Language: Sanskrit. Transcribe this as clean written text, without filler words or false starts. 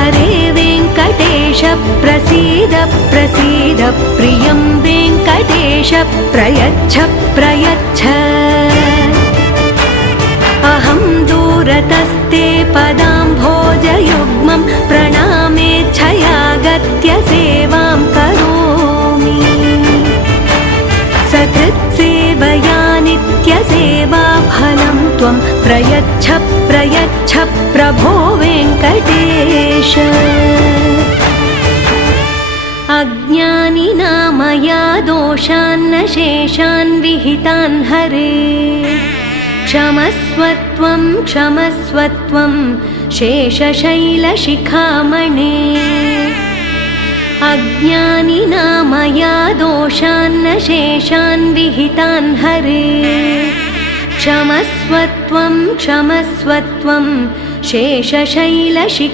हरे वेङ्कटेश प्रसीद प्रसीद प्रियं वेङ्कटेश प्रयच्छ प्रयच्छ अहं दूरतस्ते पदाम्भोजयुग्मं प्रणामेच्छयागत्य सेवां करोमि सकृत्सेवया नित्यसेवाफलं त्वं प्रयच्छ प्रयच्छ प्रभो वेङ्कटेश अज्ञानिना मया दोषान्न शेषान् विहितान् हरे क्षमस्वत्वं क्षमस्वत्वं शेषशैलशिखामणे अज्ञानिना मया दोषान्न शेषान् विहितान् हरे क्षमस्वत्वं क्षमस्वत्वं शेषशैलशिखा